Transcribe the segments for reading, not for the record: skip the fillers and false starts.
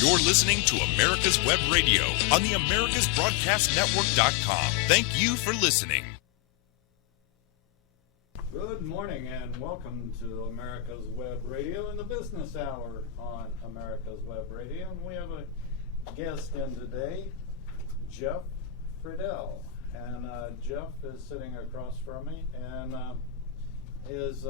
You're listening to America's Web Radio on the AmericasBroadcastNetwork.com. Thank you for listening. Good morning and welcome to America's Web Radio and the Business Hour on America's Web Radio. And we have a guest in today, Jeff Friedel. And Jeff is sitting across from me and is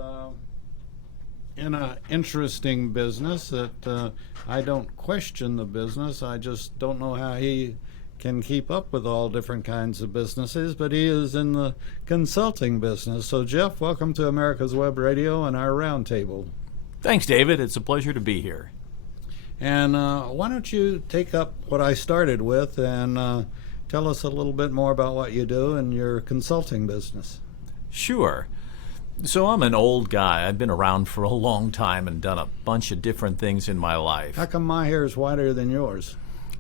in an interesting business that I don't question the business. I just don't know how he can keep up with all different kinds of businesses, but he is in the consulting business. So, Jeff, welcome to America's Web Radio and our roundtable. Thanks, David. It's a pleasure to be here. And why don't you take up what I started with and tell us a little bit more about what you do in your consulting business. Sure. So I'm an old guy. I've been around for a long time and done a bunch of different things in my life. How come my hair is whiter than yours?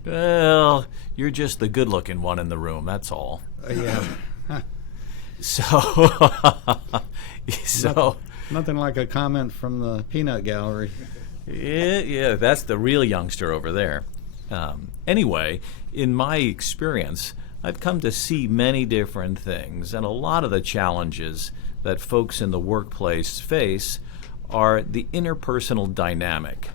Well, you're just the good-looking one in the room, that's all. Yeah. Nothing like a comment from the peanut gallery. Yeah, that's the real youngster over there. Anyway, in my experience, I've come to see many different things, and a lot of the challenges that folks in the workplace face are the interpersonal dynamic.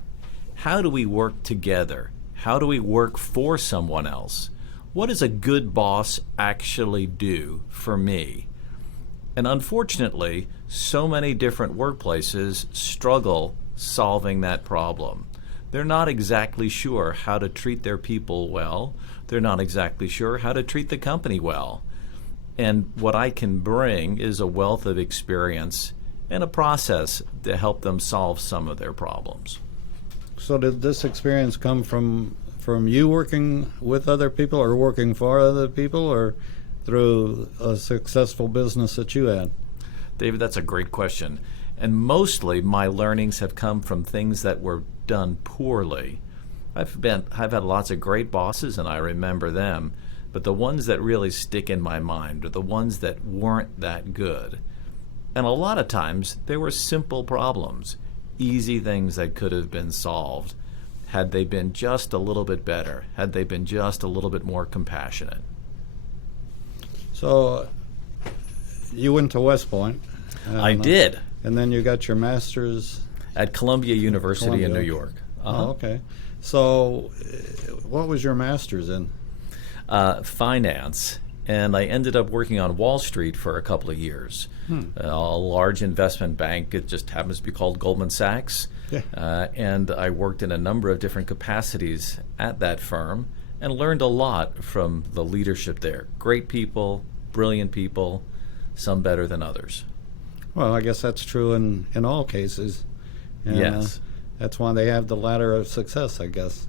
How do we work together? How do we work for someone else? What does a good boss actually do for me? And unfortunately, so many different workplaces struggle solving that problem. They're not exactly sure how to treat their people well. They're not exactly sure how to treat the company well. And what I can bring is a wealth of experience and a process to help them solve some of their problems. So did this experience come from you working with other people or working for other people or through a successful business that you had? David, that's a great question. And mostly my learnings have come from things that were done poorly. I've had lots of great bosses and I remember them, but the ones that really stick in my mind are the ones that weren't that good. And a lot of times they were simple problems, easy things that could have been solved had they been just a little bit better, had they been just a little bit more compassionate. So you went to West Point. I did. And then you got your master's? At Columbia University in New York. Uh-huh. Oh, okay. So what was your master's in? Finance, and I ended up working on Wall Street for a couple of years. A large investment bank, it just happens to be called Goldman Sachs. Yeah. And I worked in a number of different capacities at that firm and learned a lot from the leadership there. Great people, brilliant people, some better than others. Well, I guess that's true in all cases. And, yes. That's why they have the ladder of success, I guess.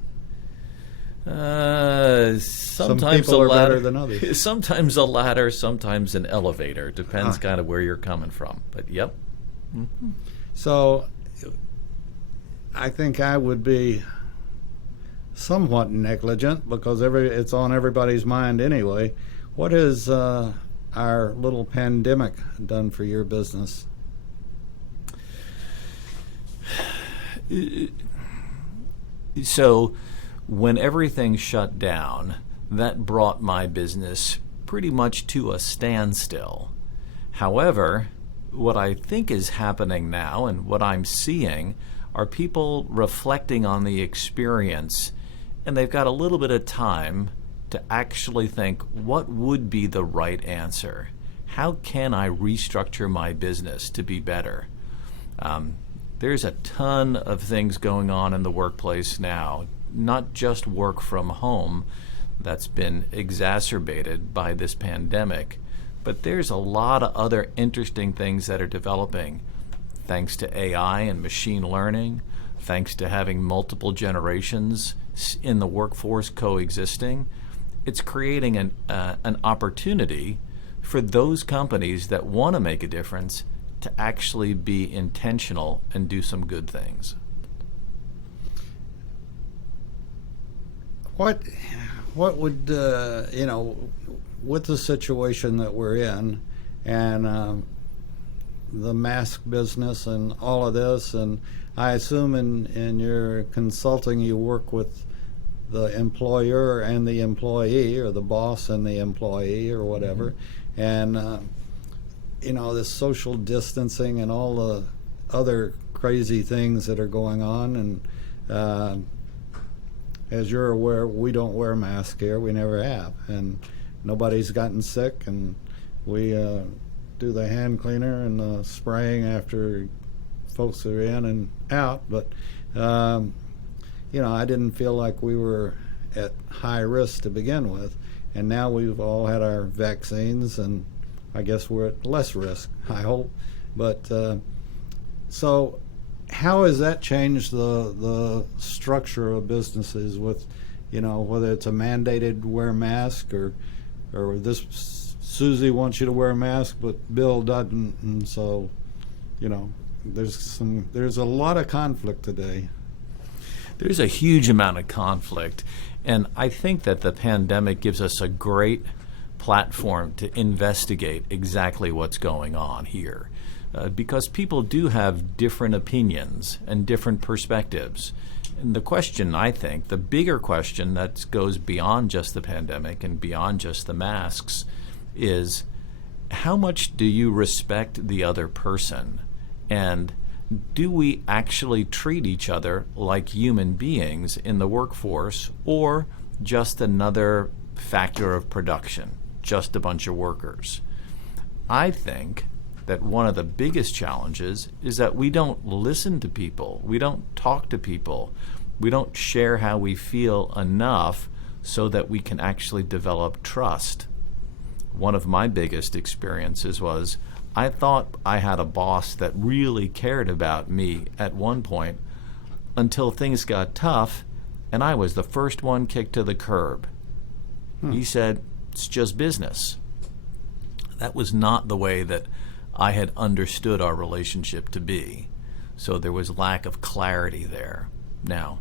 Sometimes some people are better than others. Sometimes a ladder, sometimes an elevator. Depends kind of where you're coming from. But yep. Mm-hmm. So I think I would be somewhat negligent because it's on everybody's mind anyway. What has our little pandemic done for your business? So when everything shut down, that brought my business pretty much to a standstill. However, what I think is happening now and what I'm seeing are people reflecting on the experience, and they've got a little bit of time to actually think, what would be the right answer? How can I restructure my business to be better? There's a ton of things going on in the workplace now, not just work from home that's been exacerbated by this pandemic, but there's a lot of other interesting things that are developing thanks to AI and machine learning, thanks to having multiple generations in the workforce coexisting. It's creating an opportunity for those companies that want to make a difference to actually be intentional and do some good things. What would with the situation that we're in and the mask business and all of this, and I assume in your consulting you work with the employer and the employee, or the boss and the employee, or whatever. And this social distancing and all the other crazy things that are going on. And as you're aware, we don't wear masks here. We never have. And nobody's gotten sick. And we do the hand cleaner and the spraying after folks are in and out. But, I didn't feel like we were at high risk to begin with. And now we've all had our vaccines, and I guess we're at less risk, I hope. But so how has that changed the structure of businesses with, whether it's a mandated wear mask or this Susie wants you to wear a mask, but Bill doesn't, and so, there's a lot of conflict today. There's a huge amount of conflict, and I think that the pandemic gives us a great platform to investigate exactly what's going on here, because people do have different opinions and different perspectives. And the question, I think, the bigger question that goes beyond just the pandemic and beyond just the masks is, how much do you respect the other person? And do we actually treat each other like human beings in the workforce, or just another factor of production, just a bunch of workers? I think that one of the biggest challenges is that we don't listen to people. We don't talk to people. We don't share how we feel enough so that we can actually develop trust. One of my biggest experiences was, I thought I had a boss that really cared about me at one point, until things got tough and I was the first one kicked to the curb. He said, "It's just business." That was not the way that I had understood our relationship to be. So there was lack of clarity there. Now,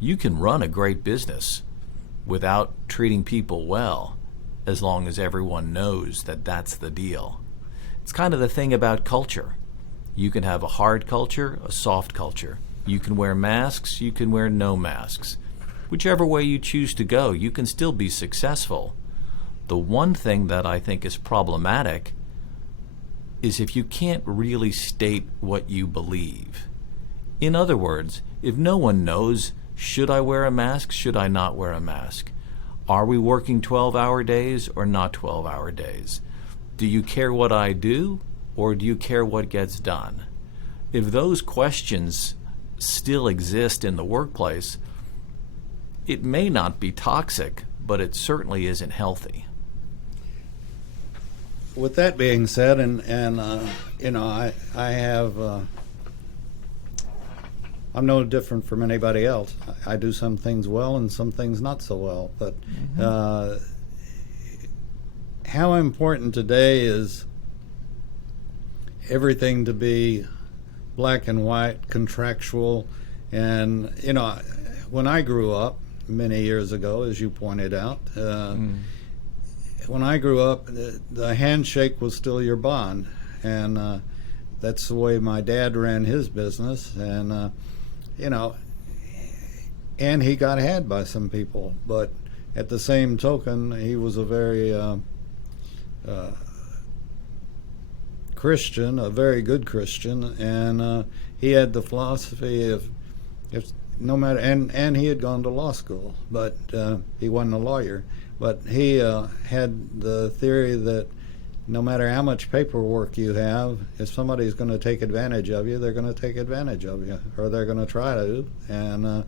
you can run a great business without treating people well, as long as everyone knows that that's the deal. It's kind of the thing about culture. You can have a hard culture, a soft culture. You can wear masks, you can wear no masks. Whichever way you choose to go, you can still be successful. The one thing that I think is problematic is if you can't really state what you believe. In other words, if no one knows, should I wear a mask, should I not wear a mask? Are we working 12-hour days or not 12-hour days? Do you care what I do, or do you care what gets done? If those questions still exist in the workplace, it may not be toxic, but it certainly isn't healthy. With that being said, I have, I'm no different from anybody else. I do some things well and some things not so well, but how important today is everything to be black and white, contractual. And, when I grew up many years ago, as you pointed out, when I grew up, the handshake was still your bond. And that's the way my dad ran his business. And, and he got had by some people. But at the same token, he was a very Christian, a very good Christian, and he had the philosophy of, if no matter, and he had gone to law school, but he wasn't a lawyer, but he had the theory that no matter how much paperwork you have, if somebody's going to take advantage of you, they're going to take advantage of you, or they're going to try to, and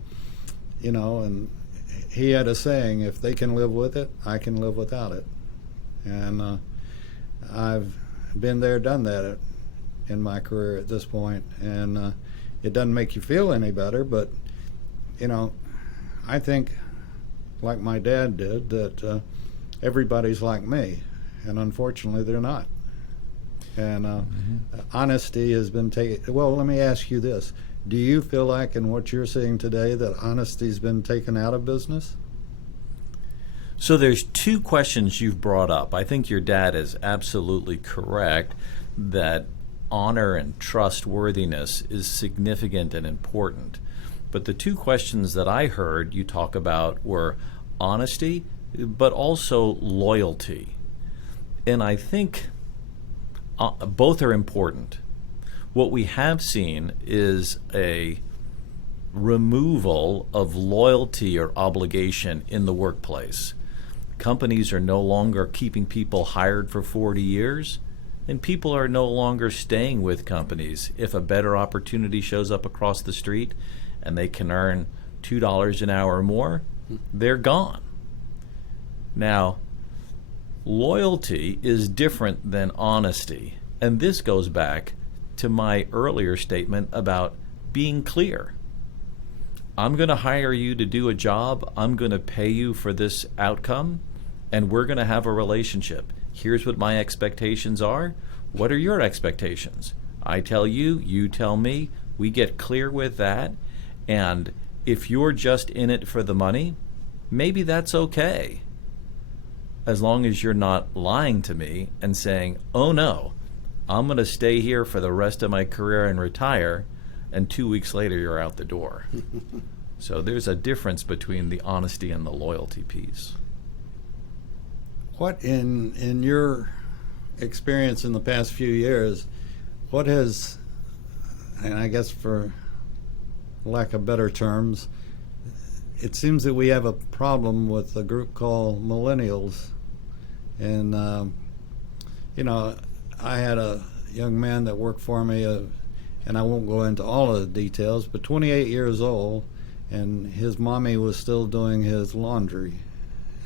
and he had a saying, if they can live with it, I can live without it. And I've been there, done that in my career at this point, and it doesn't make you feel any better, but I think, like my dad did, that everybody's like me, and unfortunately they're not. And honesty has been taken. Well, let me ask you this: do you feel like, in what you're seeing today, that honesty's been taken out of business? So there's two questions you've brought up. I think your dad is absolutely correct that honor and trustworthiness is significant and important. But the two questions that I heard you talk about were honesty, but also loyalty. And I think both are important. What we have seen is a removal of loyalty or obligation in the workplace. Companies are no longer keeping people hired for 40 years, and people are no longer staying with companies. If a better opportunity shows up across the street and they can earn $2 an hour more, they're gone. Now, loyalty is different than honesty, and this goes back to my earlier statement about being clear. I'm going to hire you to do a job. I'm going to pay you for this outcome, and we're going to have a relationship. Here's what my expectations are. What are your expectations? I tell you, you tell me. We get clear with that. And if you're just in it for the money, maybe that's okay. As long as you're not lying to me and saying, oh no, I'm going to stay here for the rest of my career and retire, and 2 weeks later you're out the door. So there's a difference between the honesty and the loyalty piece. What in your experience in the past few years, what has, and I guess for lack of better terms, it seems that we have a problem with a group called millennials. And, I had a young man that worked for me, and I won't go into all of the details, but 28 years old, and his mommy was still doing his laundry.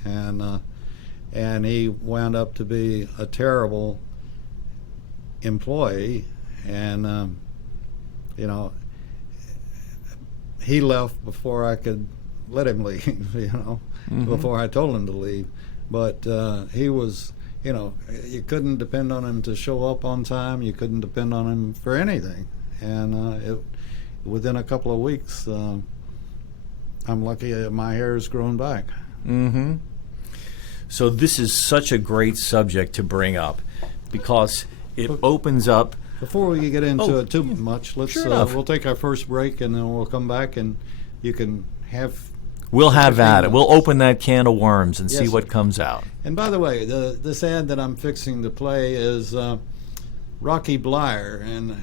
And he wound up to be a terrible employee. And, he left before I could let him leave, before I told him to leave. But he was, you couldn't depend on him to show up on time. You couldn't depend on him for anything. And within a couple of weeks, I'm lucky my hair has grown back. Mm-hmm. So this is such a great subject to bring up because it opens up. Before we get into it too much, we'll take our first break and then we'll come back and you can have. We'll have at it. We'll open that can of worms and see Yes, what sir. comes out. And by the way, this ad that I'm fixing to play is Rocky Blyer, and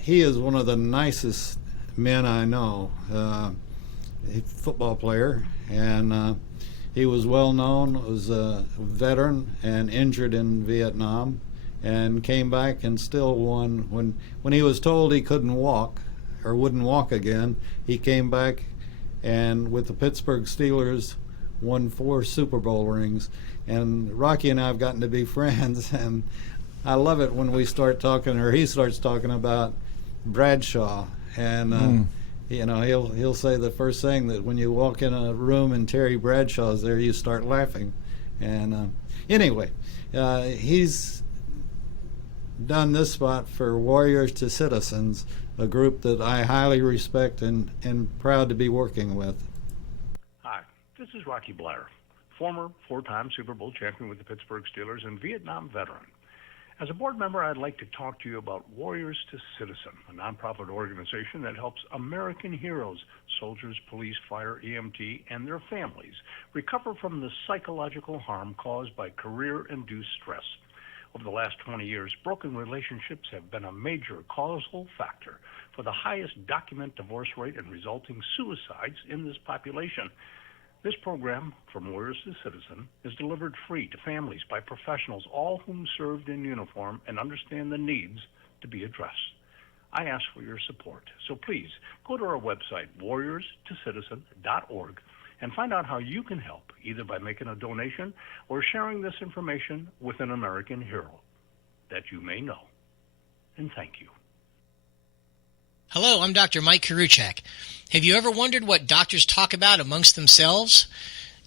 he is one of the nicest men I know. He's a football player, and he was well known, was a veteran and injured in Vietnam, and came back and still won. When he was told he couldn't walk or wouldn't walk again, he came back and with the Pittsburgh Steelers won 4 Super Bowl rings. And Rocky and I have gotten to be friends, and I love it when we start talking, or he starts talking about Bradshaw. And he'll say the first thing that when you walk in a room and Terry Bradshaw's there, you start laughing. And anyway, he's done this spot for Warriors to Citizens, a group that I highly respect and proud to be working with. Hi, this is Rocky Blyer, former 4-time Super Bowl champion with the Pittsburgh Steelers and Vietnam veteran. As a board member, I'd like to talk to you about Warriors to Citizen, a nonprofit organization that helps American heroes, soldiers, police, fire, EMT, and their families recover from the psychological harm caused by career-induced stress. Over the last 20 years, broken relationships have been a major causal factor for the highest documented divorce rate and resulting suicides in this population. This program, From Warriors to Citizen, is delivered free to families by professionals, all whom served in uniform and understand the needs to be addressed. I ask for your support, so please go to our website, warriorstocitizen.org, and find out how you can help, either by making a donation or sharing this information with an American hero that you may know. And thank you. Hello, I'm Dr. Mike Karuchak. Have you ever wondered what doctors talk about amongst themselves?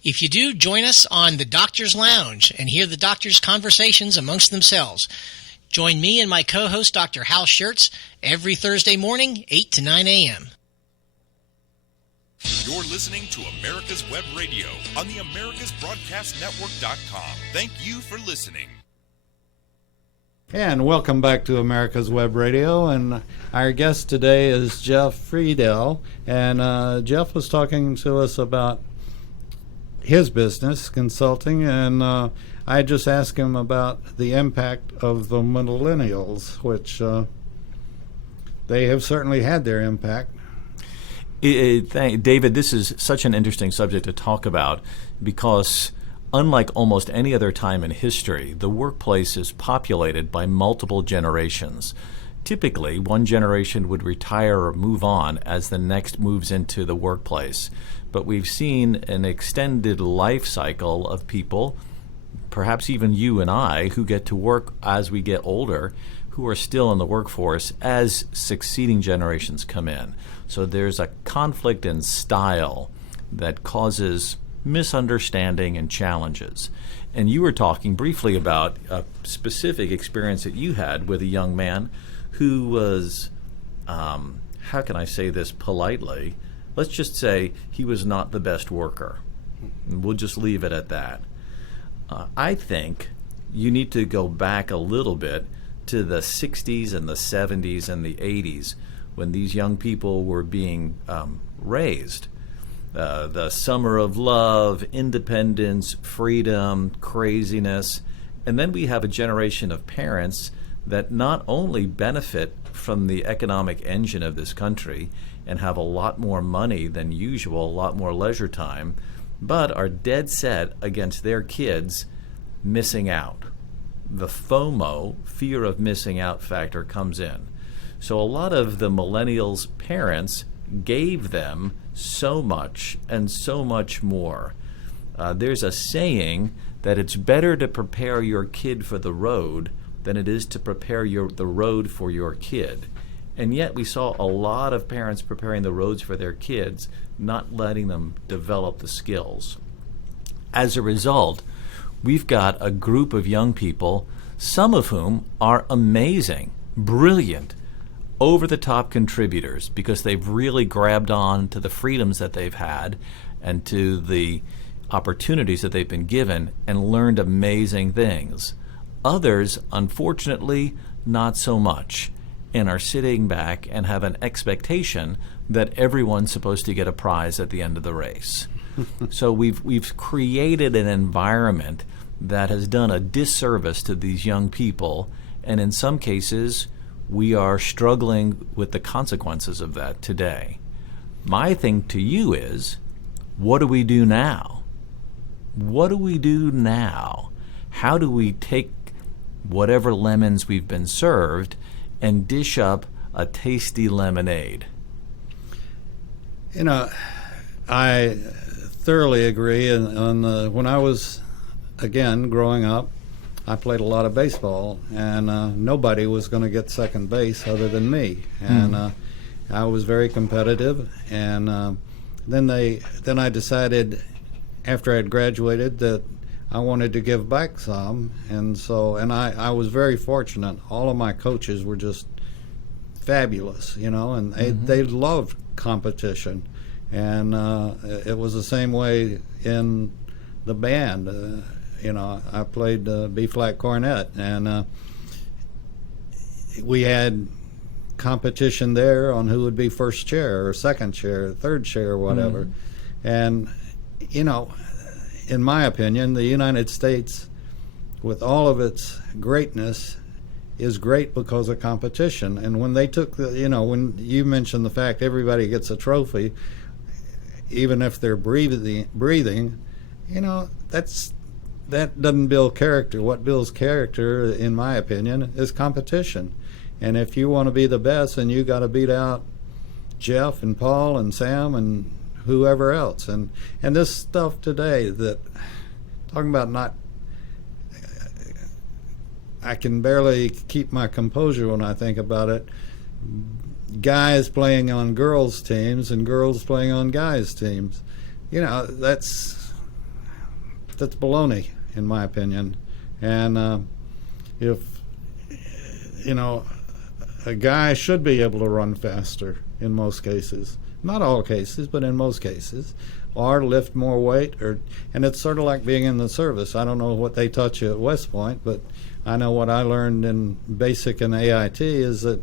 If you do, join us on the Doctor's Lounge and hear the doctors' conversations amongst themselves. Join me and my co-host, Dr. Hal Schertz, every Thursday morning, 8 to 9 a.m. You're listening to America's Web Radio on the AmericasBroadcastNetwork.com. Thank you for listening. And welcome back to America's Web Radio. And our guest today is Jeff Friedel. And Jeff was talking to us about his business, consulting, and I just asked him about the impact of the millennials, which they have certainly had their impact. David, this is such an interesting subject to talk about because unlike almost any other time in history, the workplace is populated by multiple generations. Typically, one generation would retire or move on as the next moves into the workplace. But we've seen an extended life cycle of people, perhaps even you and I, who get to work as we get older, who are still in the workforce as succeeding generations come in. So there's a conflict in style that causes misunderstanding and challenges. And you were talking briefly about a specific experience that you had with a young man who was, how can I say this politely? Let's just say he was not the best worker. And we'll just leave it at that. I think you need to go back a little bit to the 60s and the 70s and the 80s when these young people were being raised. The summer of love, independence, freedom, craziness. And then we have a generation of parents that not only benefit from the economic engine of this country and have a lot more money than usual, a lot more leisure time, but are dead set against their kids missing out. The FOMO, fear of missing out factor, comes in. So a lot of the millennials' parents gave them so much and so much more. There's a saying that it's better to prepare your kid for the road than it is to prepare the road for your kid. And yet we saw a lot of parents preparing the roads for their kids, not letting them develop the skills. As a result, we've got a group of young people, some of whom are amazing, brilliant, over-the-top contributors because they've really grabbed on to the freedoms that they've had and to the opportunities that they've been given and learned amazing things. Others, unfortunately, not so much, and are sitting back and have an expectation that everyone's supposed to get a prize at the end of the race. So we've created an environment that has done a disservice to these young people, and in some cases, we are struggling with the consequences of that today. My thing to you is, what do we do now? What do we do now? How do we take whatever lemons we've been served and dish up a tasty lemonade? You know, I thoroughly agree. And when I was, again, growing up, I played a lot of baseball, and nobody was going to get second base other than me. And I was very competitive. And then I decided, after I had graduated, that I wanted to give back some. And I was very fortunate. All of my coaches were just fabulous, and they loved competition. And it was the same way in the band. I played B-flat cornet, and we had competition there on who would be first chair or second chair, third chair, or whatever. And, in my opinion, the United States, with all of its greatness, is great because of competition. And when they took when you mentioned the fact everybody gets a trophy, even if they're breathing, that doesn't build character. What builds character, in my opinion, is competition. And if you want to be the best, then you got to beat out Jeff and Paul and Sam and whoever else. And this stuff today that, talking about not, I can barely keep my composure when I think about it. Guys playing on girls' teams and girls playing on guys' teams. That's baloney, in my opinion. And if a guy should be able to run faster in most cases, not all cases, but in most cases, or lift more weight, and it's sort of like being in the service. I don't know what they taught you at West Point, but I know what I learned in basic and AIT is that,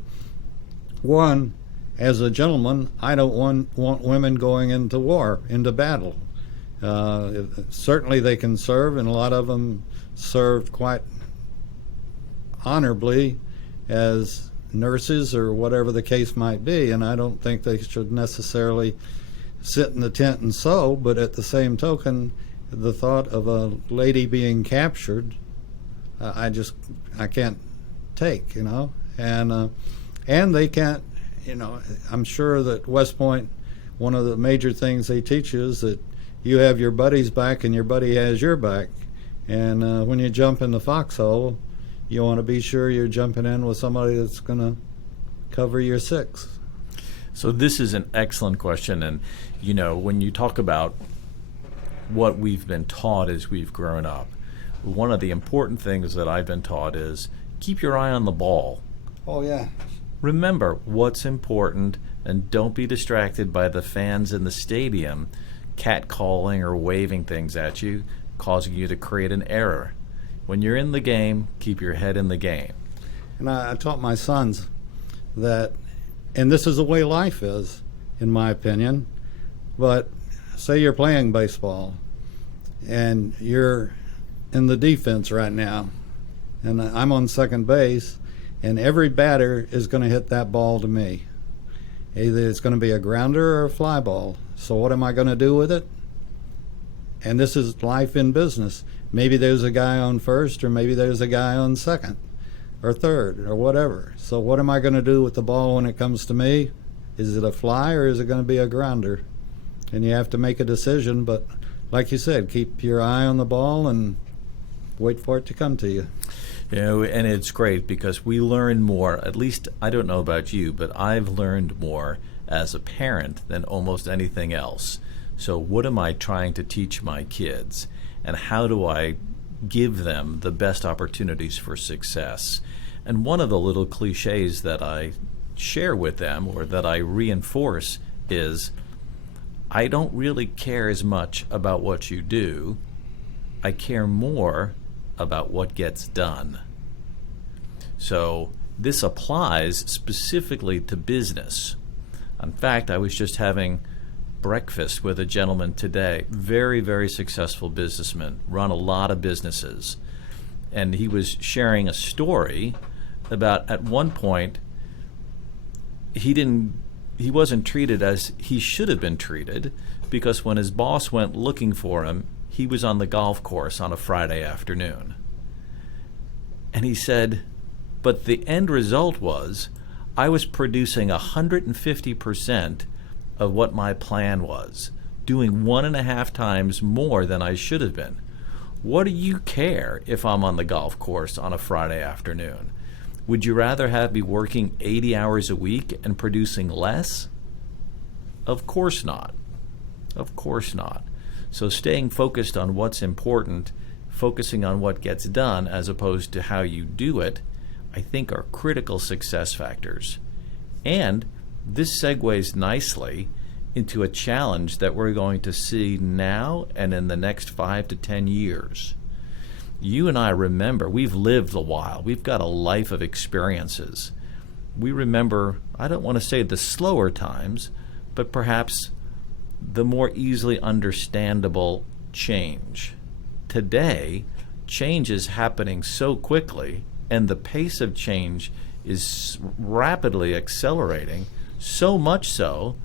one, as a gentleman, I don't want women going into war, into battle. Certainly they can serve, and a lot of them served quite honorably as nurses or whatever the case might be, and I don't think they should necessarily sit in the tent and sew, but at the same token, the thought of a lady being captured, I can't take, and they can't, I'm sure that West Point, one of the major things they teach you is that you have your buddy's back and your buddy has your back, and when you jump in the foxhole, you want to be sure you're jumping in with somebody that's going to cover your six. So this is an excellent question, and when you talk about what we've been taught as we've grown up, one of the important things that I've been taught is keep your eye on the ball. Oh, yeah. Remember what's important, and don't be distracted by the fans in the stadium catcalling or waving things at you, causing you to create an error. When you're in the game, keep your head in the game. And I taught my sons that, and this is the way life is, in my opinion, but say you're playing baseball and you're in the defense right now, and I'm on second base, and every batter is going to hit that ball to me. Either it's going to be a grounder or a fly ball. So what am I going to do with it? And this is life in business. Maybe there's a guy on first, or maybe there's a guy on second or third or whatever. So what am I going to do with the ball when it comes to me? Is it a fly or is it going to be a grounder? And you have to make a decision, but like you said, keep your eye on the ball and wait for it to come to you. And it's great because we learn more, at least I don't know about you, but I've learned more as a parent than almost anything else. So what am I trying to teach my kids? And how do I give them the best opportunities for success? And one of the little cliches that I share with them, or that I reinforce, is I don't really care as much about what you do. I care more about what gets done. So this applies specifically to business. In fact, I was just having breakfast with a gentleman today, very, very successful businessman, run a lot of businesses. And he was sharing a story about, at one point, he wasn't treated as he should have been treated, because when his boss went looking for him, he was on the golf course on a Friday afternoon. And he said, but the end result was I was producing 150% of what my plan was, doing 1.5 times more than I should have been. What do you care if I'm on the golf course on a Friday afternoon? Would you rather have me working 80 hours a week and producing less? Of course not. Of course not. So staying focused on what's important, focusing on what gets done as opposed to how you do it, I think are critical success factors. And this segues nicely into a challenge that we're going to see now and in the next 5 to 10 years. You and I remember, we've lived a while. We've got a life of experiences. We remember, I don't want to say the slower times, but perhaps the more easily understandable change. Today, change is happening so quickly, and the pace of change is rapidly accelerating, so much so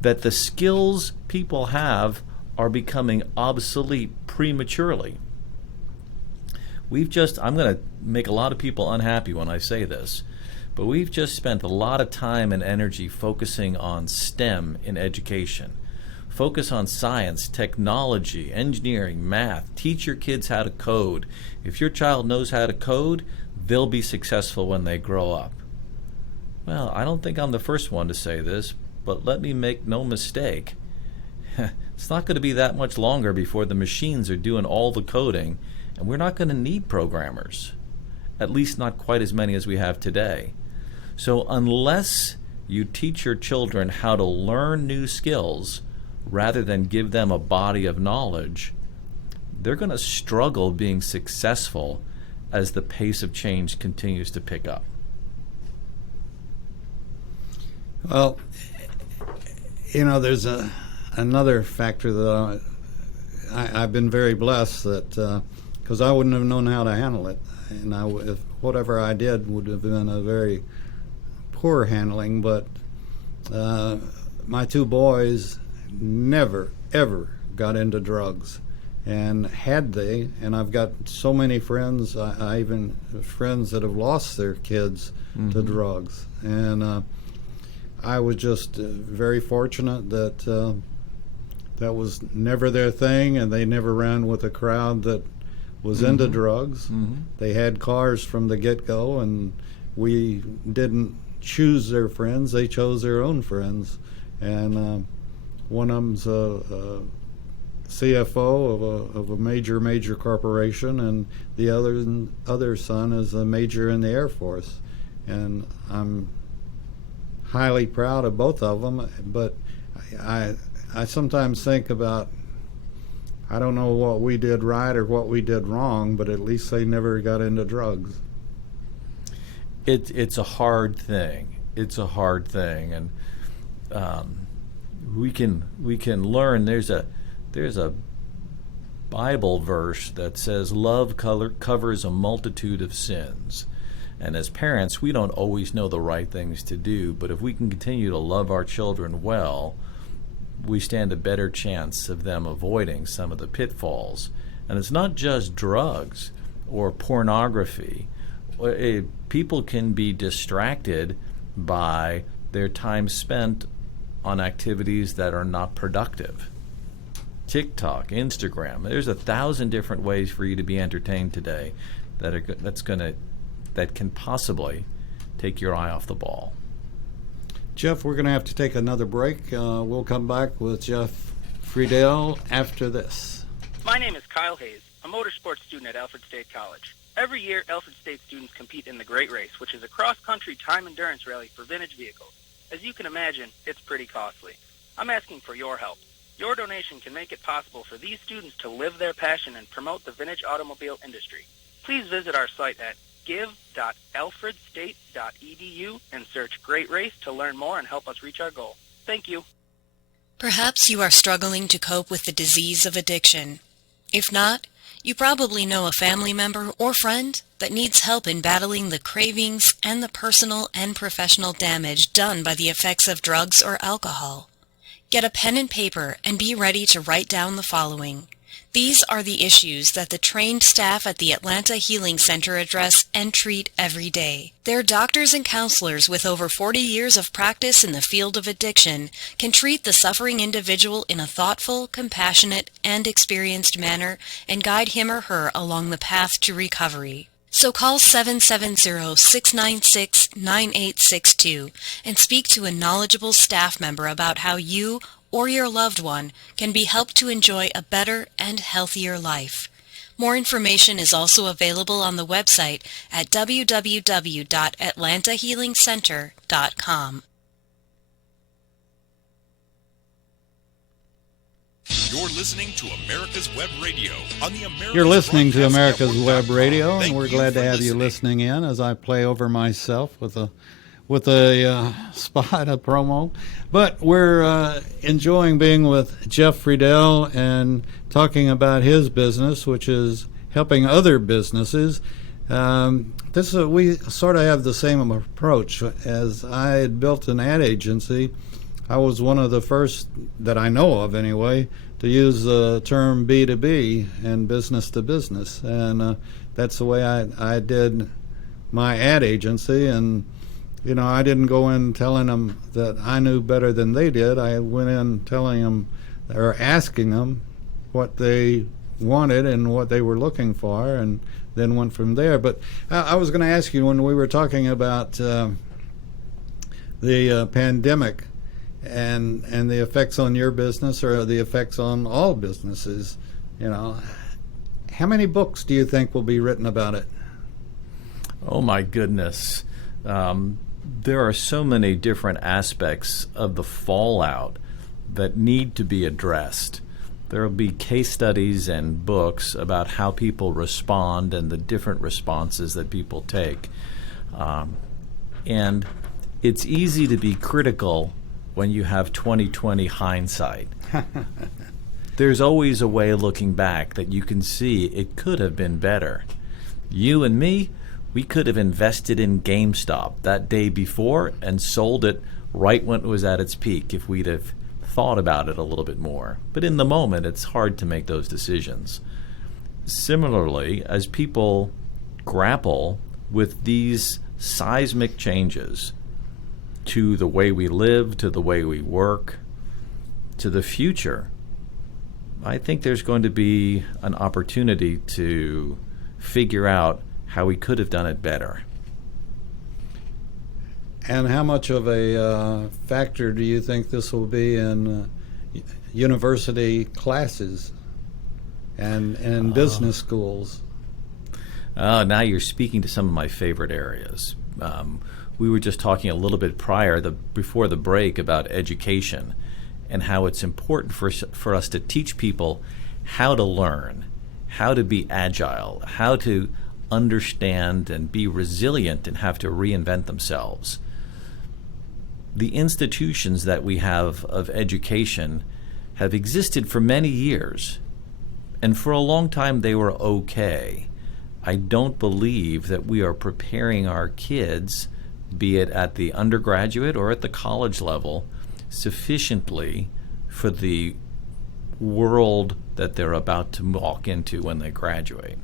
that the skills people have are becoming obsolete prematurely. I'm going to make a lot of people unhappy when I say this, but we've just spent a lot of time and energy focusing on STEM in education. Focus on science, technology, engineering, math. Teach your kids how to code. If your child knows how to code, they'll be successful when they grow up. Well, I don't think I'm the first one to say this, but let me make no mistake. It's not going to be that much longer before the machines are doing all the coding, and we're not going to need programmers, at least not quite as many as we have today. So unless you teach your children how to learn new skills rather than give them a body of knowledge, they're going to struggle being successful as the pace of change continues to pick up? Well, there's another factor that I've been very blessed that because I wouldn't have known how to handle it, and if whatever I did would have been a very poor handling. But my two boys never ever got into drugs, and had they, and I've got so many friends, I even friends that have lost their kids to drugs, and I was just very fortunate that that was never their thing, and they never ran with a crowd that was into drugs. They had cars from the get-go, and we didn't choose their friends. They chose their own friends. And one of them's a CFO of a major corporation, and the other son is a major in the Air Force. And I'm highly proud of both of them, but I sometimes think about, I don't know what we did right or what we did wrong, but at least they never got into drugs. It's a hard thing. It's a hard thing, and we can learn. There's a Bible verse that says, "Love covers a multitude of sins." And as parents, we don't always know the right things to do, but if we can continue to love our children well, we stand a better chance of them avoiding some of the pitfalls. And it's not just drugs or pornography. People can be distracted by their time spent on activities that are not productive. TikTok, Instagram, there's 1,000 different ways for you to be entertained today that can possibly take your eye off the ball. Jeff, we're going to have to take another break. We'll come back with Jeff Friedel after this. My name is Kyle Hayes, a motorsports student at Alfred State College. Every year, Alfred State students compete in the Great Race, which is a cross-country time endurance rally for vintage vehicles. As you can imagine, it's pretty costly. I'm asking for your help. Your donation can make it possible for these students to live their passion and promote the vintage automobile industry. Please visit our site at give.alfredstate.edu and search Great Race to learn more and help us reach our goal. Thank you. Perhaps you are struggling to cope with the disease of addiction. If not, you probably know a family member or friend that needs help in battling the cravings and the personal and professional damage done by the effects of drugs or alcohol. Get a pen and paper and be ready to write down the following. These are the issues that the trained staff at the Atlanta Healing Center address and treat every day. Their doctors and counselors with over 40 years of practice in the field of addiction can treat the suffering individual in a thoughtful, compassionate, and experienced manner and guide him or her along the path to recovery. So call 770-696-9862 and speak to a knowledgeable staff member about how you or your loved one can be helped to enjoy a better and healthier life. More information is also available on the website at www.atlantahealingcenter.com. You're listening to America's Web Radio on the America's You're listening to Broadcast America's Network. Web Radio, and Thank we're you glad to for have you listening. listening in as I play over myself with a spot, a promo. But we're enjoying being with Jeff Friedel and talking about his business, which is helping other businesses. We sort of have the same approach. As I had built an ad agency, I was one of the first that I know of anyway to use the term B2B and business to business, and that's the way I did my ad agency. And I didn't go in telling them that I knew better than they did. I went in telling them or asking them what they wanted and what they were looking for, and then went from there. But I was going to ask you, when we were talking about the pandemic and the effects on your business or the effects on all businesses, how many books do you think will be written about it? Oh my goodness. There are so many different aspects of the fallout that need to be addressed. There will be case studies and books about how people respond and the different responses that people take. And it's easy to be critical when you have 20/20 hindsight. There's always a way looking back that you can see it could have been better. You and me, we could have invested in GameStop that day before and sold it right when it was at its peak if we'd have thought about it a little bit more. But in the moment, it's hard to make those decisions. Similarly, as people grapple with these seismic changes to the way we live, to the way we work, to the future, I think there's going to be an opportunity to figure out how we could have done it better. And how much of a factor do you think this will be in university classes and business schools? Now you're speaking to some of my favorite areas. We were just talking a little bit before the break about education and how it's important for us to teach people how to learn, how to be agile, how to understand and be resilient and have to reinvent themselves. The institutions that we have of education have existed for many years, and for a long time they were okay. I don't believe that we are preparing our kids, be it at the undergraduate or at the college level, sufficiently for the world that they're about to walk into when they graduate.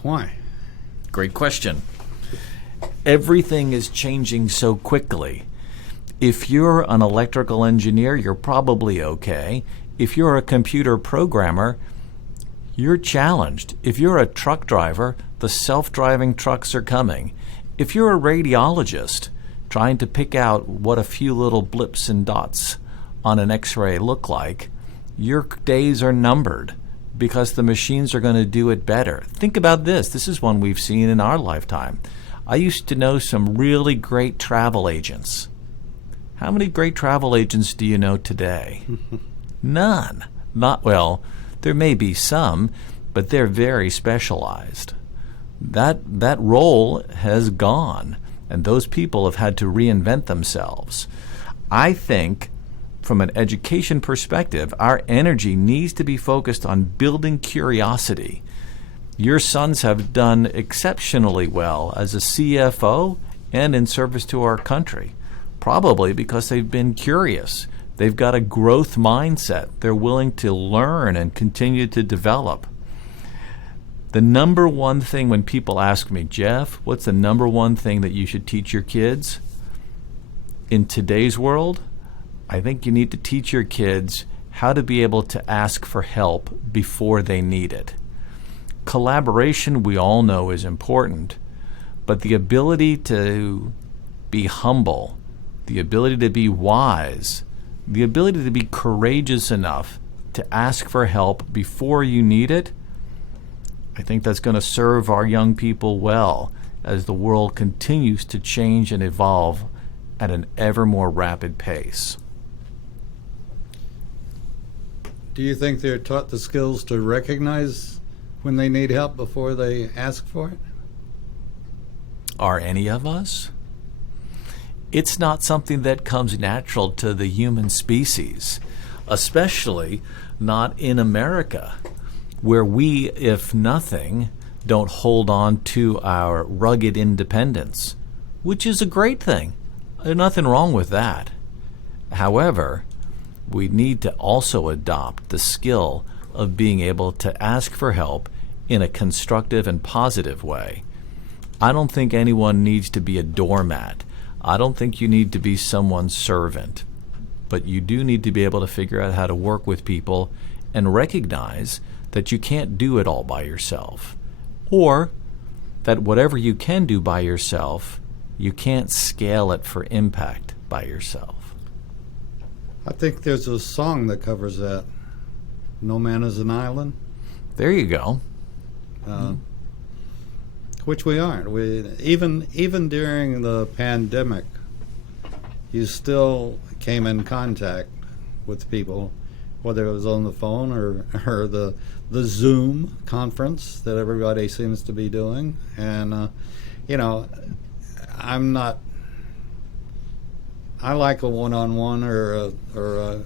Why? Great question. Everything is changing so quickly. If you're an electrical engineer, you're probably okay. If you're a computer programmer, you're challenged. If you're a truck driver, the self-driving trucks are coming. If you're a radiologist trying to pick out what a few little blips and dots on an X-ray look like, your days are numbered because the machines are going to do it better. Think about this. This is one we've seen in our lifetime. I used to know some really great travel agents. How many great travel agents do you know today? None. Well, there may be some, but they're very specialized. That role has gone, and those people have had to reinvent themselves. I think, from an education perspective, our energy needs to be focused on building curiosity. Your sons have done exceptionally well as a CFO and in service to our country, probably because they've been curious. They've got a growth mindset. They're willing to learn and continue to develop. The number one thing when people ask me, Jeff, what's the number one thing that you should teach your kids? In today's world, I think you need to teach your kids how to be able to ask for help before they need it. Collaboration, we all know, is important, but the ability to be humble, the ability to be wise, the ability to be courageous enough to ask for help before you need it, I think that's going to serve our young people well as the world continues to change and evolve at an ever more rapid pace. Do you think they're taught the skills to recognize when they need help before they ask for it? Are any of us? It's not something that comes natural to the human species, especially not in America, where we, if nothing, don't hold on to our rugged independence, which is a great thing. There's nothing wrong with that. However, we need to also adopt the skill of being able to ask for help in a constructive and positive way. I don't think anyone needs to be a doormat. I don't think you need to be someone's servant. But you do need to be able to figure out how to work with people and recognize that you can't do it all by yourself. Or that whatever you can do by yourself, you can't scale it for impact by yourself. I think there's a song that covers that. No Man is an Island. There you go. Which we aren't. Even during the pandemic, you still came in contact with people, whether it was on the phone or the Zoom conference that everybody seems to be doing. And I like a one-on-one or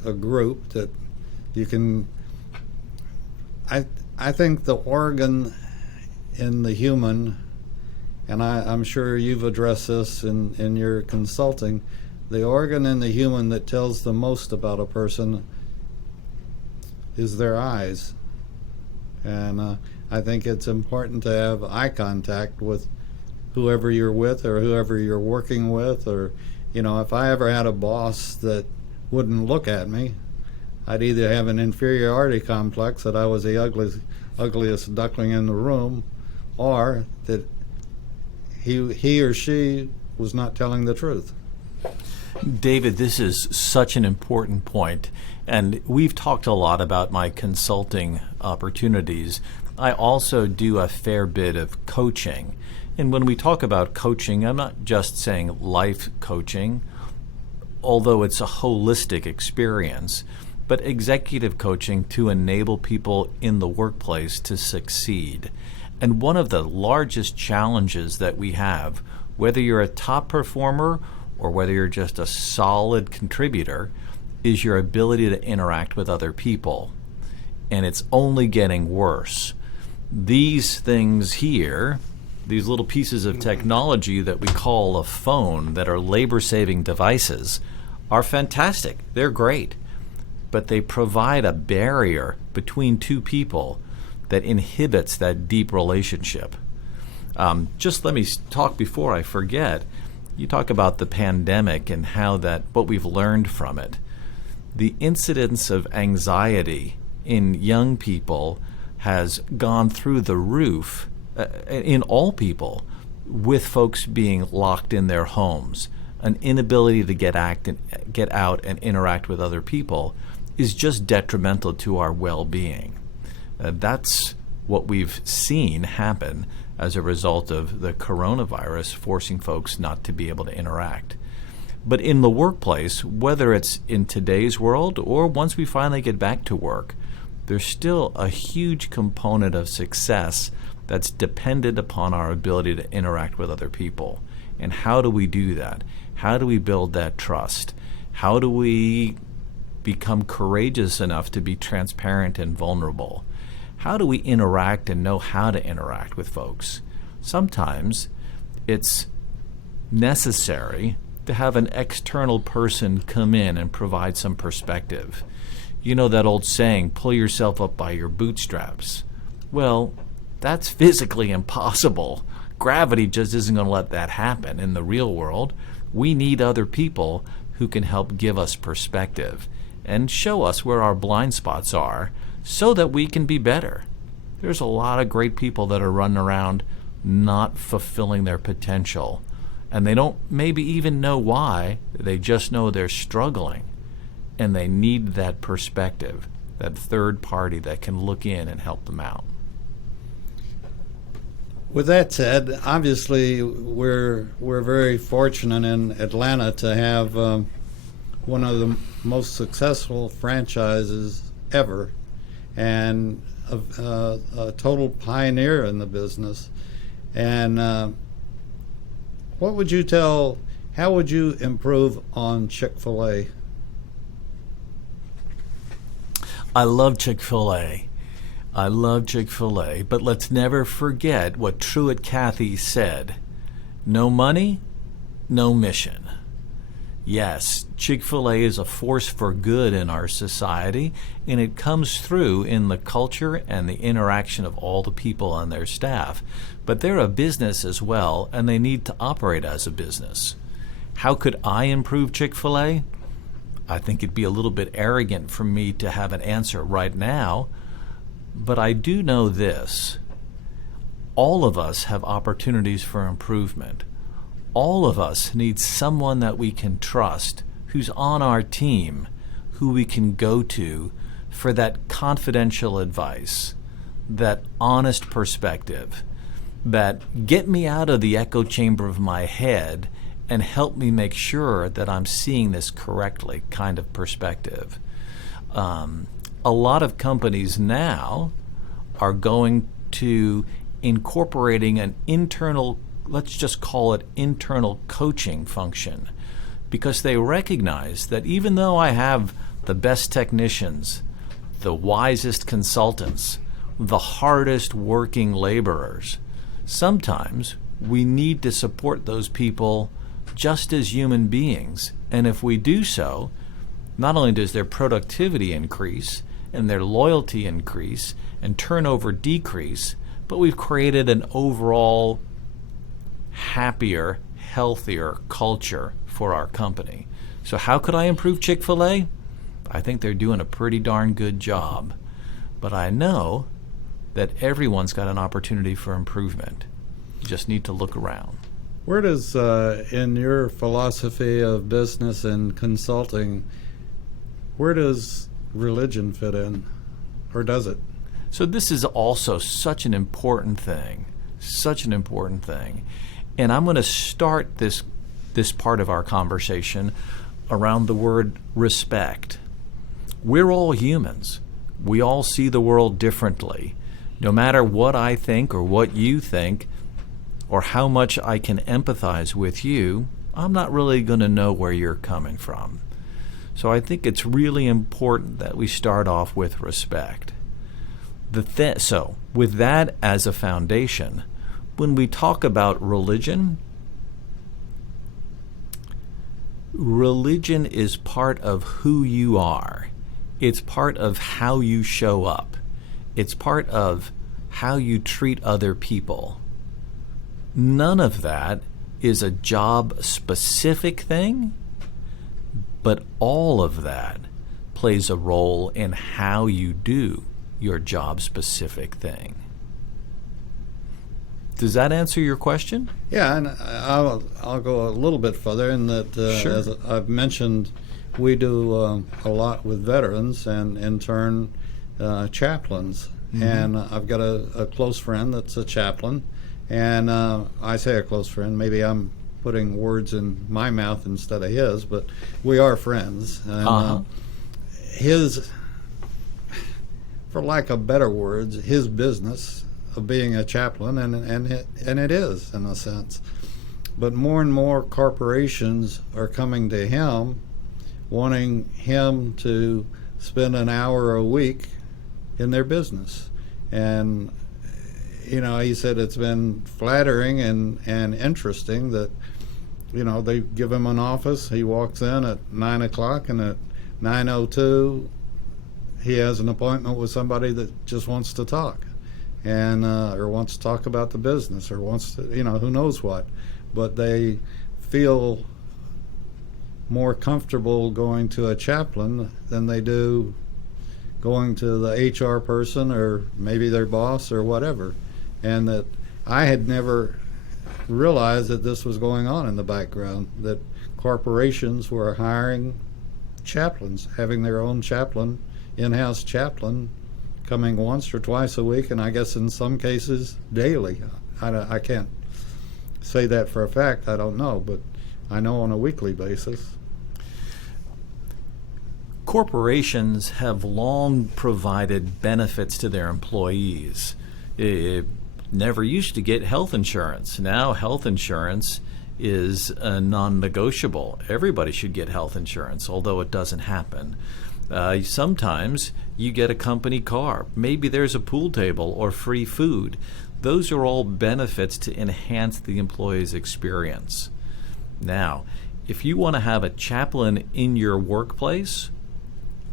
a group that you can. I think the organ in the human, and I'm sure you've addressed this in your consulting, the organ in the human that tells the most about a person is their eyes. And I think it's important to have eye contact with whoever you're with or whoever you're working with. Or, if I ever had a boss that wouldn't look at me, I'd either have an inferiority complex that I was the ugliest duckling in the room, or that he or she was not telling the truth. David, this is such an important point, and we've talked a lot about my consulting opportunities. I also do a fair bit of coaching. And when we talk about coaching, I'm not just saying life coaching, although it's a holistic experience, but executive coaching to enable people in the workplace to succeed. And one of the largest challenges that we have, whether you're a top performer or whether you're just a solid contributor, is your ability to interact with other people. And it's only getting worse. These things here, these little pieces of technology that we call a phone that are labor-saving devices, are fantastic. They're great. But they provide a barrier between two people that inhibits that deep relationship. Just let me talk before I forget. You talk about the pandemic and how what we've learned from it. The incidence of anxiety in young people has gone through the roof in all people, with folks being locked in their homes. An inability to get out and interact with other people is just detrimental to our well-being. That's what we've seen happen as a result of the coronavirus forcing folks not to be able to interact. But in the workplace, whether it's in today's world or once we finally get back to work, there's still a huge component of success that's dependent upon our ability to interact with other people. And how do we do that? How do we build that trust? How do we become courageous enough to be transparent and vulnerable? How do we interact and know how to interact with folks? Sometimes it's necessary to have an external person come in and provide some perspective. You know that old saying, pull yourself up by your bootstraps. Well, that's physically impossible. Gravity just isn't going to let that happen in the real world. We need other people who can help give us perspective and show us where our blind spots are so that we can be better. There's a lot of great people that are running around not fulfilling their potential, and they don't maybe even know why. They just know they're struggling, and they need that perspective, that third party that can look in and help them out. With that said, obviously we're very fortunate in Atlanta to have one of the most successful franchises ever, and a total pioneer in the business. And how would you improve on Chick-Fil-A? I love Chick-Fil-A. I love Chick-fil-A, but let's never forget what Truett Cathy said. No money, no mission. Yes, Chick-fil-A is a force for good in our society, and it comes through in the culture and the interaction of all the people on their staff. But they're a business as well, and they need to operate as a business. How could I improve Chick-fil-A? I think it'd be a little bit arrogant for me to have an answer right now, but I do know this. All of us have opportunities for improvement. All of us need someone that we can trust, who's on our team, who we can go to for that confidential advice, that honest perspective, that get me out of the echo chamber of my head and help me make sure that I'm seeing this correctly kind of perspective. A lot of companies now are going to incorporating an internal, let's just call it internal coaching function, because they recognize that even though I have the best technicians, the wisest consultants, the hardest working laborers, sometimes we need to support those people just as human beings. And if we do so, not only does their productivity increase and their loyalty increase and turnover decrease, but we've created an overall happier, healthier culture for our company. So how could I improve Chick-Fil-A? I think they're doing a pretty darn good job. But I know that everyone's got an opportunity for improvement. You just need to look around. Where does, in your philosophy of business and consulting, where does religion fit in? Or does it? So this is also such an important thing. And I'm going to start this part of our conversation around the word respect. We're all humans. We all see the world differently. No matter what I think or what you think, or how much I can empathize with you, I'm not really going to know where you're coming from. So I think it's really important that we start off with respect. So with that as a foundation, when we talk about religion, religion is part of who you are. It's part of how you show up. It's part of how you treat other people. None of that is a job-specific thing, but all of that plays a role in how you do your job-specific thing. Does that answer your question? Yeah, and I'll go a little bit further in that, Sure. As I've mentioned, we do a lot with veterans and, in turn, chaplains. Mm-hmm. And I've got a close friend that's a chaplain. And I say a close friend, maybe I'm putting words in my mouth instead of his, but we are friends. And his, for lack of better words, his business of being a chaplain, and it is in a sense. But more and more corporations are coming to him, wanting him to spend an hour a week in their business. And you know, he said it's been flattering and interesting that, you know, they give him an office. He walks in at 9 o'clock, and at 9:02, he has an appointment with somebody that just wants to talk, and or wants to talk about the business, or wants to, you know, who knows what. But they feel more comfortable going to a chaplain than they do going to the HR person or maybe their boss or whatever. And that I had never realized that this was going on in the background, that corporations were hiring chaplains, having their own chaplain, in-house chaplain, coming once or twice a week, and I guess in some cases daily. I can't say that for a fact, I don't know, but I know on a weekly basis. Corporations have long provided benefits to their employees. It never used to get health insurance. Now health insurance is non-negotiable. Everybody should get health insurance, although it doesn't happen. Sometimes you get a company car. Maybe there's a pool table or free food. Those are all benefits to enhance the employee's experience. Now, if you want to have a chaplain in your workplace,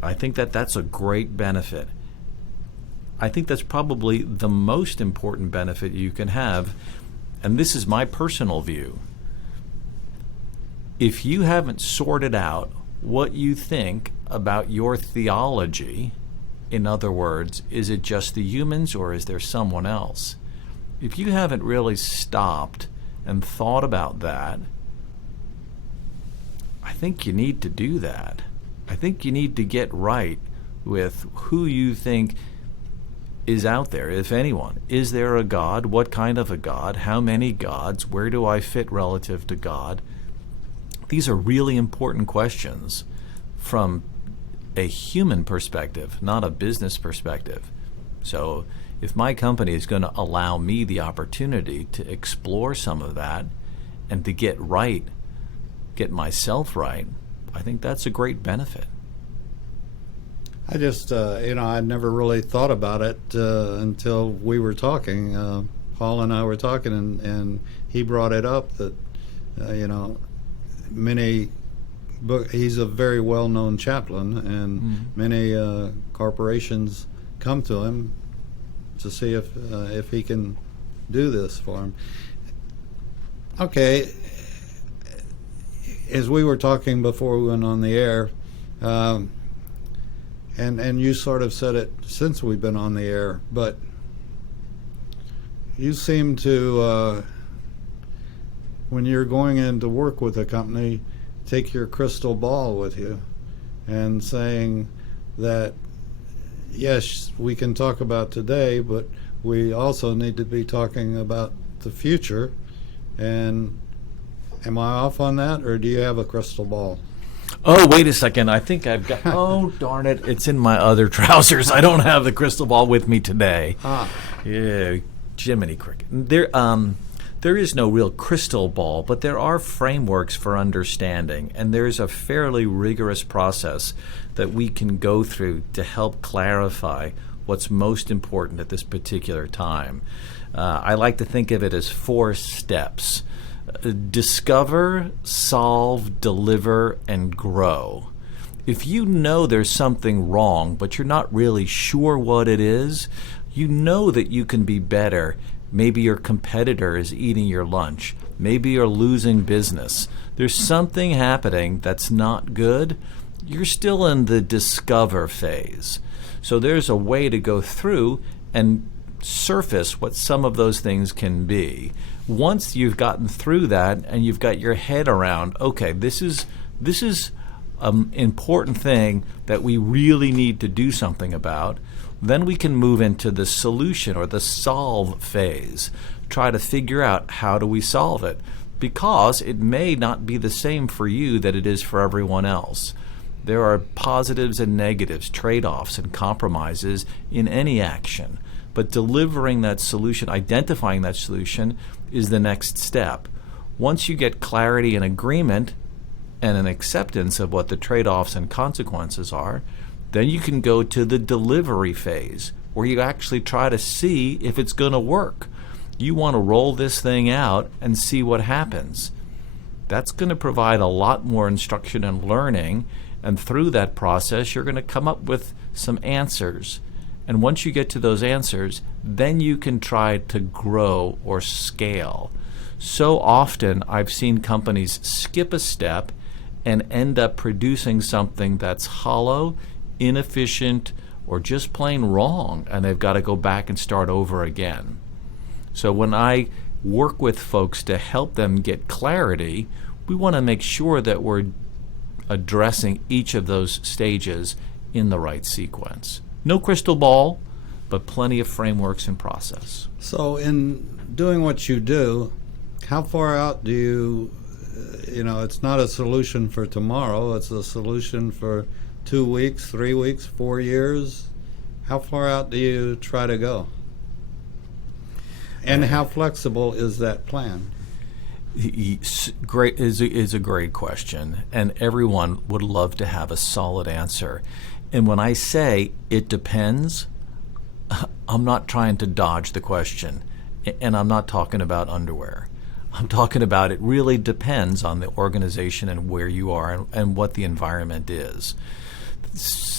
I think that's a great benefit. I think that's probably the most important benefit you can have, and this is my personal view. If you haven't sorted out what you think about your theology, in other words, is it just the humans or is there someone else? If you haven't really stopped and thought about that, I think you need to do that. I think you need to get right with who you think is out there, if anyone. Is there a God? What kind of a God? How many gods? Where do I fit relative to God? These are really important questions from a human perspective, not a business perspective. So if my company is going to allow me the opportunity to explore some of that and to get myself right, I think that's a great benefit. I just, I'd never really thought about it until we were talking. Paul and I were talking, and he brought it up that, he's a very well-known chaplain, and many corporations come to him to see if he can do this for him. Okay, as we were talking before we went on the air, and you sort of said it since we've been on the air, but you seem to, when you're going in to work with a company, take your crystal ball with you and saying that, yes, we can talk about today, but we also need to be talking about the future. And am I off on that, or do you have a crystal ball? Oh, wait a second. I think I've got... Oh, darn it. It's in my other trousers. I don't have the crystal ball with me today. Yeah, Jiminy Cricket. There is no real crystal ball, but there are frameworks for understanding, and there's a fairly rigorous process that we can go through to help clarify what's most important at this particular time. I like to think of it as 4 steps. Discover, solve, deliver, and grow. If you know there's something wrong, but you're not really sure what it is, you know that you can be better. Maybe your competitor is eating your lunch. Maybe you're losing business. There's something happening that's not good. You're still in the discover phase. So there's a way to go through and surface what some of those things can be. Once you've gotten through that and you've got your head around, okay, this is an important thing that we really need to do something about, then we can move into the solution or the solve phase. Try to figure out how do we solve it, because it may not be the same for you that it is for everyone else. There are positives and negatives, trade-offs and compromises in any action. But delivering that solution, identifying that solution, is the next step. Once you get clarity and agreement and an acceptance of what the trade-offs and consequences are, then you can go to the delivery phase, where you actually try to see if it's going to work. You want to roll this thing out and see what happens. That's going to provide a lot more instruction and learning, and through that process, you're going to come up with some answers. And once you get to those answers, then you can try to grow or scale. So often I've seen companies skip a step and end up producing something that's hollow, inefficient, or just plain wrong, and they've got to go back and start over again. So when I work with folks to help them get clarity, we want to make sure that we're addressing each of those stages in the right sequence. No crystal ball, but plenty of frameworks and process. So in doing what you do, how far out do you, it's not a solution for tomorrow, it's a solution for 2 weeks, 3 weeks, 4 years. How far out do you try to go? And how flexible is that plan? Great is a great question, and everyone would love to have a solid answer. And when I say it depends, I'm not trying to dodge the question, and I'm not talking about underwear. I'm talking about it really depends on the organization and where you are and what the environment is.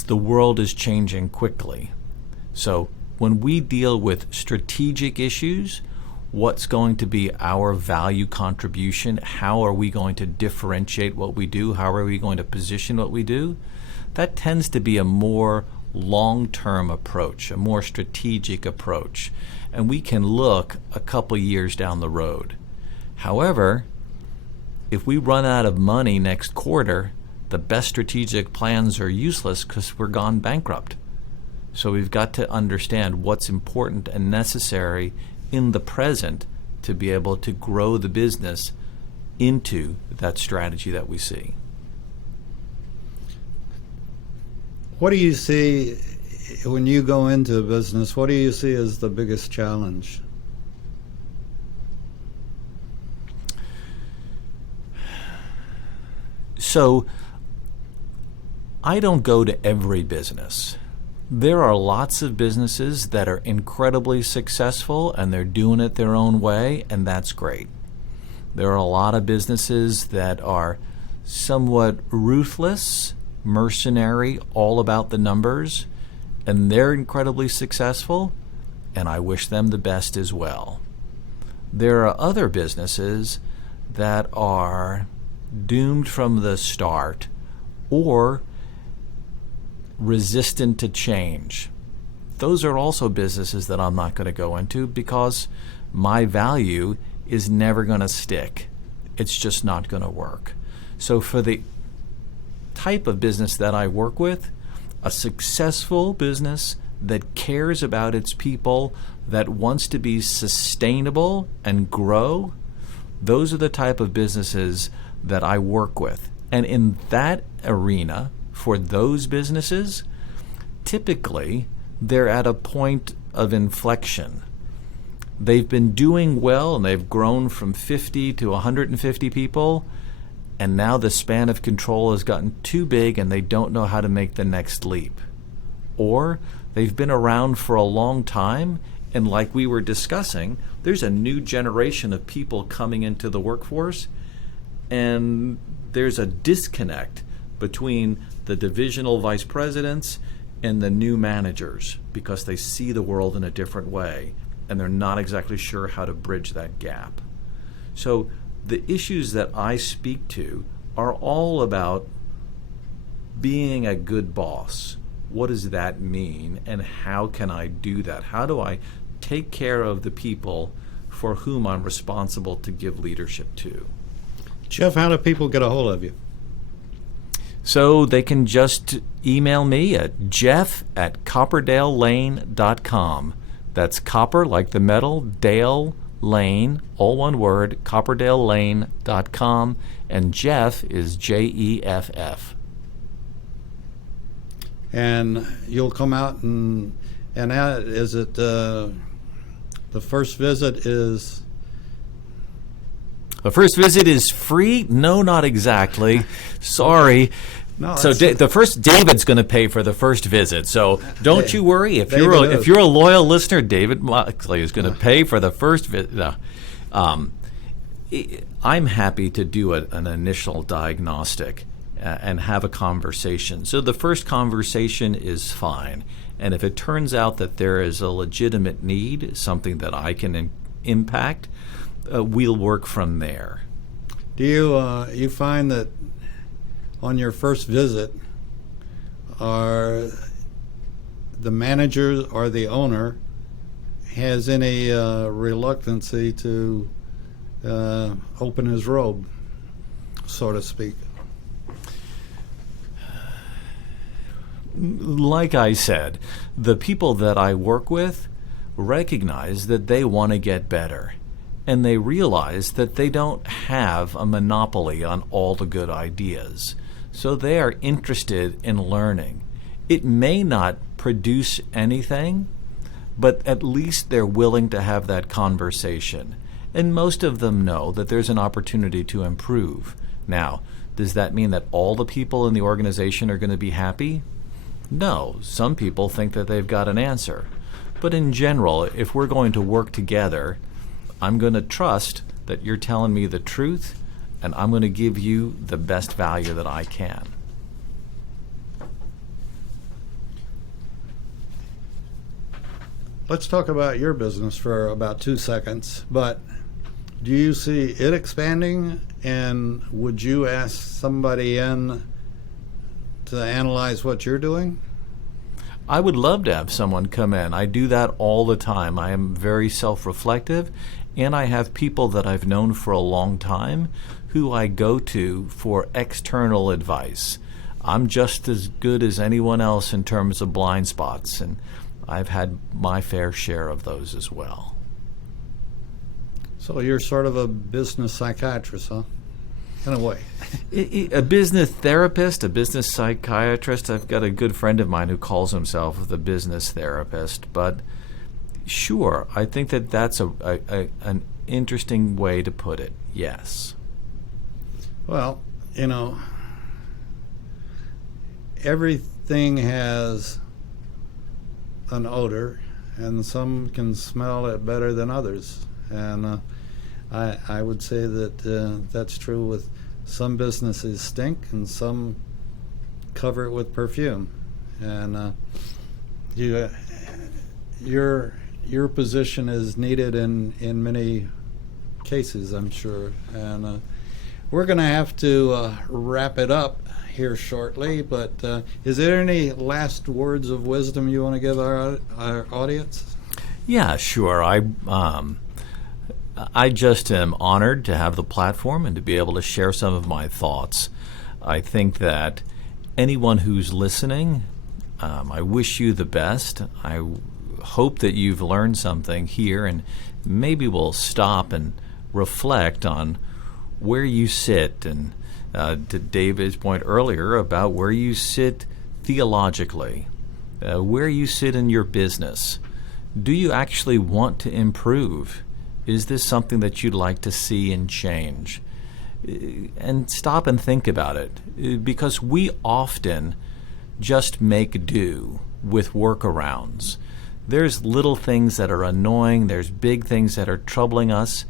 The world is changing quickly. So when we deal with strategic issues, what's going to be our value contribution? How are we going to differentiate what we do? How are we going to position what we do? That tends to be a more long-term approach, a more strategic approach, and we can look a couple years down the road. However, if we run out of money next quarter, the best strategic plans are useless because we're gone bankrupt. So we've got to understand what's important and necessary in the present to be able to grow the business into that strategy that we see. What do you see when you go into a business? What do you see as the biggest challenge? So I don't go to every business. There are lots of businesses that are incredibly successful and they're doing it their own way, and that's great. There are a lot of businesses that are somewhat ruthless, mercenary, all about the numbers, and they're incredibly successful, and I wish them the best as well. There are other businesses that are doomed from the start or resistant to change. Those are also businesses that I'm not going to go into because my value is never going to stick. It's just not going to work. So for the type of business that I work with, a successful business that cares about its people, that wants to be sustainable and grow, those are the type of businesses that I work with. And in that arena, for those businesses, typically they're at a point of inflection. They've been doing well and they've grown from 50 to 150 people, and now the span of control has gotten too big and they don't know how to make the next leap. Or they've been around for a long time, and like we were discussing, there's a new generation of people coming into the workforce, and there's a disconnect between the divisional vice presidents and the new managers because they see the world in a different way and they're not exactly sure how to bridge that gap. So the issues that I speak to are all about being a good boss. What does that mean, and how can I do that? How do I take care of the people for whom I'm responsible to give leadership to? Jeff, how do people get a hold of you? So they can just email me at jeff@copperdalelane.com. That's copper like the metal, Dale, Lane, all one word, copperdalelane.com, and Jeff is Jeff. And you'll come out and is it the first visit is... The first visit is free? No, not exactly. Sorry. No, so the first David's going to pay for the first visit. So don't you worry. If you're a loyal listener, David Moxley is going to pay for the first visit. No. I'm happy to do an initial diagnostic and have a conversation. So the first conversation is fine. And if it turns out that there is a legitimate need, something that I can impact, we'll work from there. Do you find that on your first visit, are the manager or the owner has any reluctancy to open his robe, so to speak? Like I said, the people that I work with recognize that they want to get better. And they realize that they don't have a monopoly on all the good ideas. So they are interested in learning. It may not produce anything, but at least they're willing to have that conversation. And most of them know that there's an opportunity to improve. Now, does that mean that all the people in the organization are going to be happy? No. Some people think that they've got an answer. But in general, if we're going to work together, I'm going to trust that you're telling me the truth, and I'm going to give you the best value that I can. Let's talk about your business for about 2 seconds. But do you see it expanding, and would you ask somebody in to analyze what you're doing? I would love to have someone come in. I do that all the time. I am very self-reflective, and I have people that I've known for a long time who I go to for external advice. I'm just as good as anyone else in terms of blind spots, and I've had my fair share of those as well. So you're sort of a business psychiatrist, huh? in a way. A business therapist, a business psychiatrist. I've got a good friend of mine who calls himself the business therapist. But sure, I think that that's an interesting way to put it. Yes. Well, everything has an odor, and some can smell it better than others. And I would say that that's true with some businesses stink and some cover it with perfume. And your position is needed in many cases, I'm sure. And we're going to have to wrap it up here shortly, but is there any last words of wisdom you want to give our audience? Yeah, sure. I just am honored to have the platform and to be able to share some of my thoughts. I think that anyone who's listening, I wish you the best. I hope that you've learned something here, and maybe we'll stop and reflect on where you sit, and to David's point earlier about where you sit theologically, where you sit in your business. Do you actually want to improve? Is this something that you'd like to see and change? And stop and think about it, because we often just make do with workarounds. There's little things that are annoying, there's big things that are troubling us,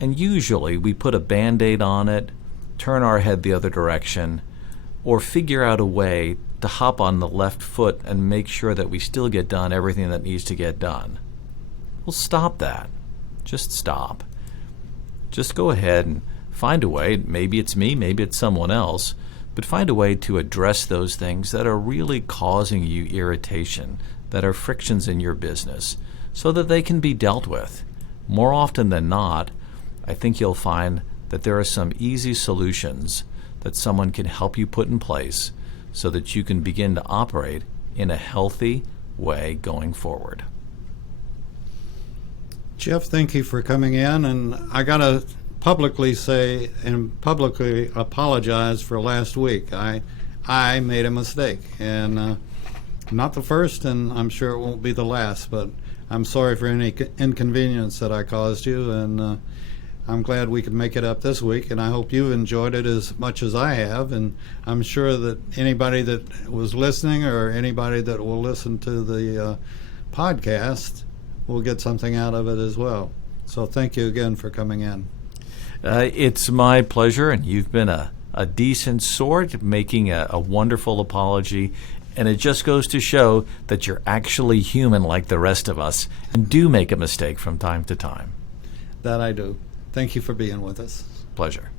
and usually we put a Band-Aid on it, turn our head the other direction, or figure out a way to hop on the left foot and make sure that we still get done everything that needs to get done. Well, stop that. Just stop. Just go ahead and find a way, maybe it's me, maybe it's someone else, but find a way to address those things that are really causing you irritation, that are frictions in your business, so that they can be dealt with. More often than not, I think you'll find that there are some easy solutions that someone can help you put in place so that you can begin to operate in a healthy way going forward. Jeff, thank you for coming in, and I got to publicly say and publicly apologize for last week. I made a mistake, and not the first, and I'm sure it won't be the last, but I'm sorry for any inconvenience that I caused you, and I'm glad we could make it up this week, and I hope you enjoyed it as much as I have, and I'm sure that anybody that was listening or anybody that will listen to the podcast will get something out of it as well. So thank you again for coming in. It's my pleasure, and you've been a decent sort, making a wonderful apology, and it just goes to show that you're actually human like the rest of us and do make a mistake from time to time. That I do. Thank you for being with us. Pleasure.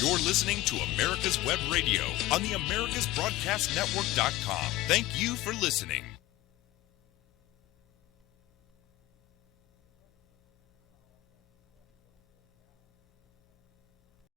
You're listening to America's Web Radio on the AmericasBroadcastNetwork.com. Thank you for listening.